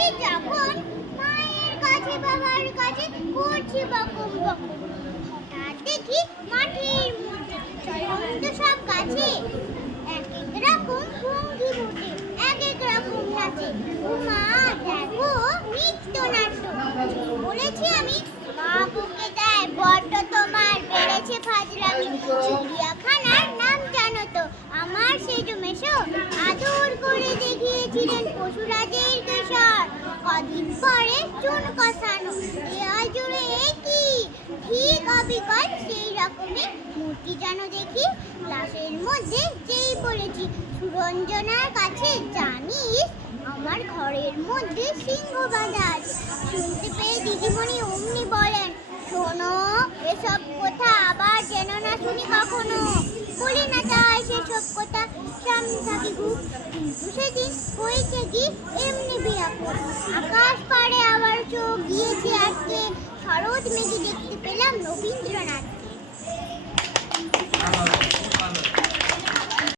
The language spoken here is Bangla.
ছুটেছে যখন মায়ের কাছে, বাবার কাছে হঠাৎ দেখি মধ্যে চলন্ত সব এক এক রকম ভঙ্গি এক এক রকম নাচে। উমা দেখো নিত্য নাট্য বলেছি আমি দেয় বড্ড তোমার বেড়েছে ফাজলামি। চিড়িয়াখানার নাম জানো তো, আমার সেই মেশো আদর করে দেখিয়েছিলেন পশুরাজের কদিন পরে চুন কষানো। দেয়াল জুড়ে কি? ঠিক অবিকল সেই রকমের মূর্তি যেন দেখি। ক্লাসের মধ্যে যেই পড়েছি সুরঞ্জনার কাছে জানিস, আমার ঘরের মধ্যে সিংহ বাঁধা আছে। শুনতে পেয়ে দিদিমণি অমনি বলেন, শোনো, এসব কথা আবার যেন না শুনি কখনো। বলি না তাই সেসব কথা সামনে থাকি কিন্তু সেদিন হয়েছে কি আকাশ পাড়ে আবার চোখ গিয়েছে আজকে শরৎ মেঘে দেখতে পেলাম রবীন্দ্রনাথ